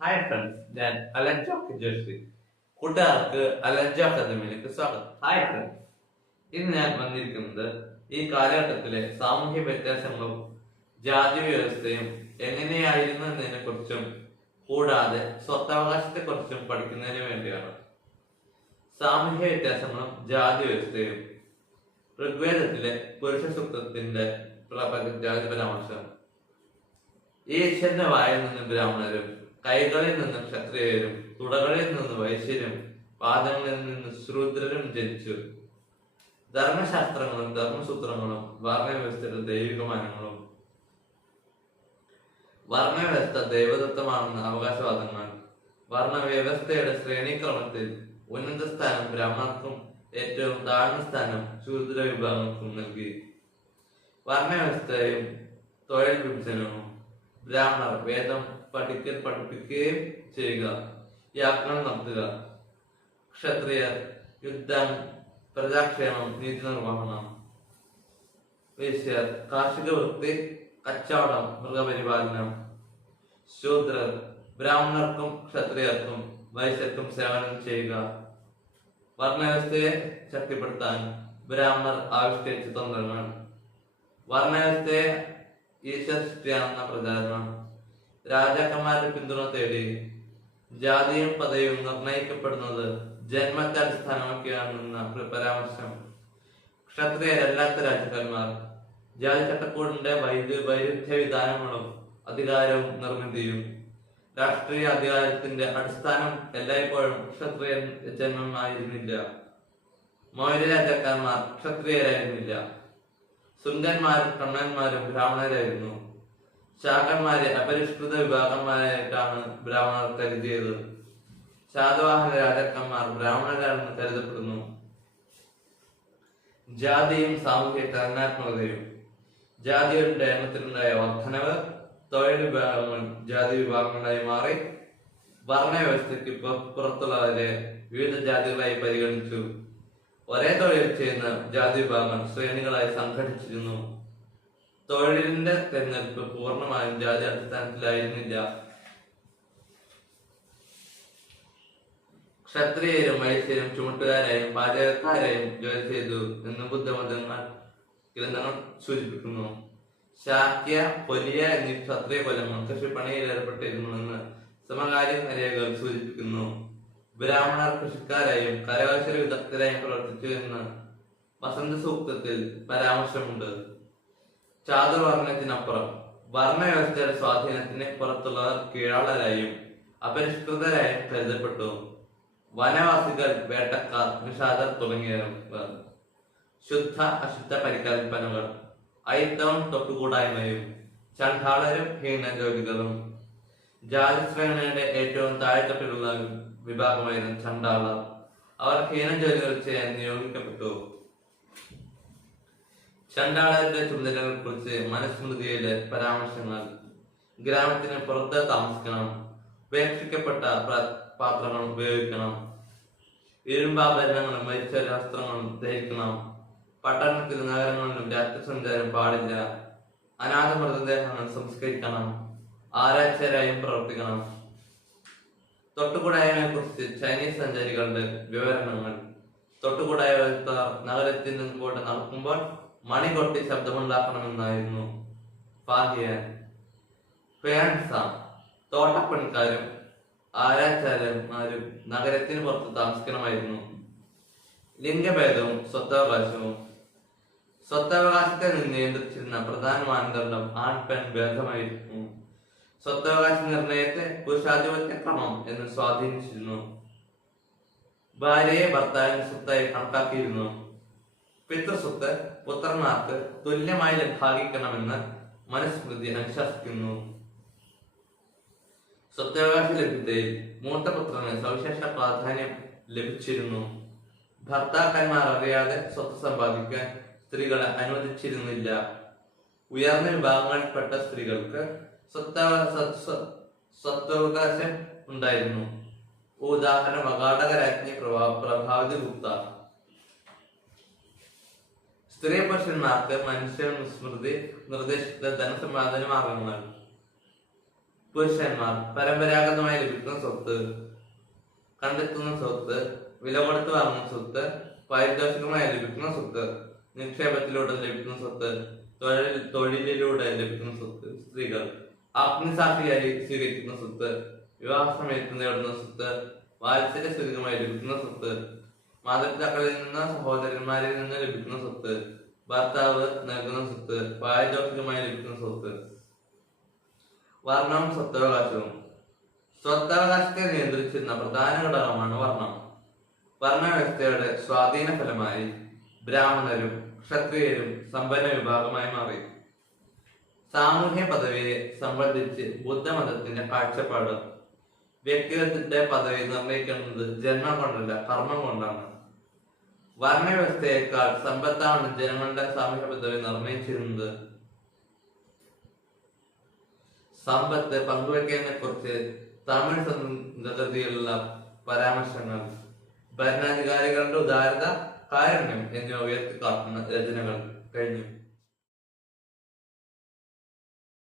Hi friends, ഞാൻ അലൻജോ ജോഷി. കൂട്ടുകാർക്ക് അലൻജോ അക്കാദമിയിലേക്ക് സ്വാഗതം. ഹായ് ഫ്രണ്ട്സ്, ഇന്ന് ഞാൻ വന്നിരിക്കുന്നത് ഈ കാലഘട്ടത്തിലെ സാമൂഹ്യ വ്യത്യാസങ്ങളും ജാതി വ്യവസ്ഥയും എങ്ങനെയായിരുന്നു എന്നതിനെ കുറിച്ചും കൂടാതെ സ്വത്തവകാശത്തെ കുറിച്ചും പഠിക്കുന്നതിന് വേണ്ടിയാണ്. സാമൂഹ്യ വ്യത്യാസങ്ങളും ജാതി വ്യവസ്ഥയും ഋഗ്വേദത്തിലെ പുരുഷ സൂക്തത്തിന്റെ ജാതി പരാമർശം. ഈശ്വരന്റെ വായിൽ നിന്ന് ബ്രാഹ്മണരും കൈകളിൽ നിന്ന് ക്ഷത്രിയരും തുടകളിൽ നിന്ന് വൈശ്യരും പാദങ്ങളിൽ നിന്ന് ശൂദ്രരും ജനിച്ചു. ധർമ്മശാസ്ത്രങ്ങളും ധർമ്മസൂത്രങ്ങളും വർണ്ണവ്യവസ്ഥയുടെ ദൈവികമാനങ്ങളും വർണ്ണവ്യവസ്ഥ ദൈവദത്തമാണെന്ന അവകാശവാദങ്ങൾ. വർണ്ണവ്യവസ്ഥയുടെ ശ്രേണീക്രമത്തിൽ ഉന്നത സ്ഥാനം ബ്രാഹ്മണർക്കും ഏറ്റവും താഴ്ന്ന സ്ഥാനം ശൂദ്ര വിഭാഗങ്ങൾക്കും നൽകി. വർണ്ണവ്യവസ്ഥയും തൊഴിൽ വിഭജനവും. ബ്രാഹ്മണർ വേദം പഠിപ്പിക്കുകയും ചെയ്യുക, യാജ്ഞം നടത്തുക. ക്ഷത്രിയർ യുദ്ധം, പ്രജാക്ഷേമം, നീതി നിർവഹണം. വൈശ്യർ കാർഷിക വൃത്തി, കച്ചവടം, മൃഗപരിപാലനം. ശൂദ്രർ ബ്രാഹ്മണർക്കും ക്ഷത്രിയർക്കും വൈശ്യർക്കും സേവനം ചെയ്യുക. വർണ്ണവ്യവസ്ഥയെ ശക്തിപ്പെടുത്താൻ ബ്രാഹ്മണർ ആവിഷ്കരിച്ച തന്ത്രങ്ങൾ. വർണ്ണവ്യവസ്ഥയെ ഈശ്വരസൃഷ്ടിയാണെന്ന പ്രചാരണം. രാജാക്കന്മാരുടെ പിന്തുണ തേടി. ജാതിയും പദവിയും നിർണയിക്കപ്പെടുന്നത് ജന്മത്തെ അടിസ്ഥാനമാക്കിയാണെന്ന പരാമർശം. ക്ഷത്രിയരല്ലാത്ത രാജാക്കന്മാർ. ജാതി ചട്ടക്കൂടിന്റെ വൈരുദ്ധ്യ വിധാനങ്ങളും അധികാരവും നിർമ്മിതിയും. രാഷ്ട്രീയ അധികാരത്തിന്റെ അടിസ്ഥാനം എല്ലായ്പ്പോഴും ക്ഷത്രിയ ജന്മമായിരുന്നില്ല. മൗര്യ രാജാക്കന്മാർ ക്ഷത്രിയരായിരുന്നില്ല. സുംഗന്മാരും കണ്ണന്മാരും ബ്രാഹ്മണരായിരുന്നു. ശാകന്മാരെ അപരിഷ്കൃത വിഭാഗന്മാരായിട്ടാണ് ബ്രാഹ്മണർ കരുതിയത്. ശാതവാഹന രാജാക്കന്മാർ ബ്രാഹ്മണരാണെന്ന് കരുതപ്പെടുന്നു. ജാതിയും സാമൂഹ്യ ചലനാത്മകതയും. ജാതിയുടെ എണ്ണത്തിലുണ്ടായ വർധനവ്. തൊഴിൽ വിഭാഗങ്ങൾ ജാതി വിഭാഗങ്ങളായി മാറി. വർണ്ണവ്യവസ്ഥയ്ക്ക് പുറത്തുള്ളവരെ വിവിധ ജാതികളായി പരിഗണിച്ചു. ഒരേ തൊഴിൽ ചെയ്യുന്ന ജാതി വിഭാഗങ്ങൾ ശ്രേണികളായി സംഘടിച്ചിരുന്നു. തൊഴിലിന്റെ തെരഞ്ഞെടുപ്പ് പൂർണ്ണമായും ജാതി അടിസ്ഥാനത്തിലായിരുന്നില്ല. ക്ഷത്രിയരും വൈശ്യരും ചുമട്ടുകാരായും പാചകക്കാരായും ജോലി ചെയ്തു എന്ന് ഗ്രന്ഥങ്ങൾ സൂചിപ്പിക്കുന്നു. ശാക്യ, പൊലിയ എന്നീ ക്ഷത്രിയ കുലങ്ങൾ കൃഷിപ്പണിയിൽ ഏർപ്പെട്ടിരുന്നുവെന്ന് സമകാലിക രേഖകൾ സൂചിപ്പിക്കുന്നു. ബ്രാഹ്മണർ കൃഷിക്കാരായും കരകൗശല വിദഗ്ധരായും പ്രവർത്തിച്ചു എന്ന് വസന്ത സൂക്തത്തിൽ പരാമർശമുണ്ട്. ചാതുർവർണ്ണത്തിനപ്പുറം വർണ്ണവ്യവസ്ഥയുടെ സ്വാധീനത്തിന് പുറത്തുള്ളവർ കീഴാളരായും അപരിഷ്കൃതരായും കരുതപ്പെട്ടു. വനവാസികൾ, വേട്ടക്കാർ, നിഷാദർ തുടങ്ങിയവർ. ശുദ്ധ അശുദ്ധ പരികൽപ്പനകൾ. അയിത്തവും തൊട്ടുകൂടായ്മയും. ചണ്ഡാളരും ഹീനജോലികളും. ജാതിശ്രേണിയുടെ ഏറ്റവും താഴ്ത്തപ്പെട്ടുള്ള വിഭാഗമായിരുന്നു ചണ്ഡാളർ. അവർ ഹീനജോലികൾ ചെയ്യാൻ നിയോഗിക്കപ്പെട്ടു. ചണ്ഡാളരുടെ ചുമതലകളെ കുറിച്ച് മനുസ്മൃതിയിലെ പരാമർശങ്ങൾ. ഗ്രാമത്തിന് പുറത്ത് താമസിക്കണം. ഉപേക്ഷിക്കപ്പെട്ട പാത്രങ്ങൾ ഉപയോഗിക്കണം. ഇരുമ്പാഭരണങ്ങളും മരിച്ച വസ്ത്രങ്ങളും ധരിക്കണം. പട്ടണത്തിലും നഗരങ്ങളിലും രാത്രി സഞ്ചാരം പാടില്ല. അനാഥ മൃതദേഹങ്ങൾ സംസ്കരിക്കണം. ആരാച്ചരായും പ്രവർത്തിക്കണം. തൊട്ടുകൂടായ്മയെ കുറിച്ച് ചൈനീസ് സഞ്ചാരികളുടെ വിവരണങ്ങൾ. തൊട്ടുകൂടായ്മ നഗരത്തിൽ മുമ്പോട്ട് നടക്കുമ്പോൾ മണി കൊട്ടി ശബ്ദമുണ്ടാക്കണമെന്നായിരുന്നു. ഫാഹിയാൻ. തോട്ടപ്പണിക്കാരും ആരാച്ചാര്യന്മാരും നഗരത്തിന് പുറത്ത് താമസിക്കണമായിരുന്നു. ലിംഗഭേദവും സ്വത്തവകാശവും. സ്വത്തവകാശത്തെ നിയന്ത്രിച്ചിരുന്ന പ്രധാന മാനദണ്ഡം ആൺ പെൺ ഭേദമായിരുന്നു. സ്വത്തവകാശ നിർണയത്തെ പുരുഷാധിപത്യ ക്രമം എന്ന് സ്വാധീനിച്ചിരുന്നു. ഭാര്യയെ ഭർത്താവിന് സ്വത്തായി കണക്കാക്കിയിരുന്നു. പിതൃസ്വത്ത് പുത്രന്മാർക്ക് തുല്യമായി ഭാഗിക്കണമെന്ന് മനുസ്മൃതി അനുശാസിക്കുന്നു. സ്വത്തവകാശ ലഭ്യതയിൽ മൂത്ത പുത്രന് സവിശേഷ പ്രാധാന്യം ലഭിച്ചിരുന്നു. ഭർത്താക്കന്മാർ അറിയാതെ സ്വത്ത് സമ്പാദിക്കാൻ സ്ത്രീകളെ അനുവദിച്ചിരുന്നില്ല. ഉയർന്ന വിഭാഗങ്ങളിൽപ്പെട്ട സ്ത്രീകൾക്ക് സ്വത്തവകാശം ഉണ്ടായിരുന്നു. ഉദാഹരണം വകാടക രാജ്ഞി പ്രഭാവതി ഗുപ്ത. സ്ത്രീ പുരുഷന്മാർക്ക് മനുഷ്യ സ്മൃതി നിർദ്ദേശിച്ച ധനസമ്പാദന മാർഗങ്ങൾ. പുരുഷന്മാർ പരമ്പരാഗതമായി ലഭിക്കുന്ന സ്വത്ത്, കണ്ടെത്തുന്ന സ്വത്ത്, വില കൊടുത്ത് വാങ്ങുന്ന സ്വത്ത്, പാരിതോഷികമായി ലഭിക്കുന്ന സ്വത്ത്, നിക്ഷേപത്തിലൂടെ ലഭിക്കുന്ന സ്വത്ത്, തൊഴിലിലൂടെ ലഭിക്കുന്ന സ്വത്ത്. സ്ത്രീകൾ അഗ്നിസാക്ഷിയായി സ്വീകരിക്കുന്ന സ്വത്ത്, വിവാഹ സമയത്ത് നേടുന്ന സ്വത്ത്, വാത്സല്യ സൂചകമായി ലഭിക്കുന്ന സ്വത്ത്, മാതാപിതാക്കളിൽ നിന്ന് സഹോദരന്മാരിൽ നിന്ന് ലഭിക്കുന്ന സ്വത്ത്, ഭർത്താവ് നൽകുന്ന സ്വത്ത്, പാരിതോഷികമായി ലഭിക്കുന്ന സ്വത്ത്. വർണ്ണവും സ്വത്തവകാശവും. സ്വത്തവകാശത്തെ നിയന്ത്രിച്ചിരുന്ന പ്രധാന ഘടകമാണ് വർണ്ണം. വർണ്ണവ്യവസ്ഥയുടെ സ്വാധീന ഫലമായി ബ്രാഹ്മണരും ക്ഷത്രിയരും സമ്പന്ന വിഭാഗമായി മാറി. സാമൂഹ്യ പദവിയെ സംബന്ധിച്ച് ബുദ്ധമതത്തിന്റെ കാഴ്ചപ്പാട് വ്യക്തിത്വത്തിന്റെ പദവി നിർണ്ണയിക്കുന്നത് ജന്മം കൊണ്ടല്ല, കർമ്മം കൊണ്ടാണ്. വർണ്ണവ്യവസ്ഥയേക്കാൾ സമ്പത്താണ് ജനങ്ങളുടെ സാമൂഹ്യ പദവി നിർണ്ണയിച്ചിരുന്നത്. സമ്പത്ത് പങ്കുവയ്ക്കുന്നതിനെ കുറിച്ച് തമിഴ് സംസ്കൃതിയിലുള്ള പരാമർശങ്ങൾ, ഭരണാധികാരികളുടെ ഉദാരത, കാരുണ്യം എന്നിവ ഉയർത്തിക്കാട്ടുന്ന രചനകൾ കഴിഞ്ഞു.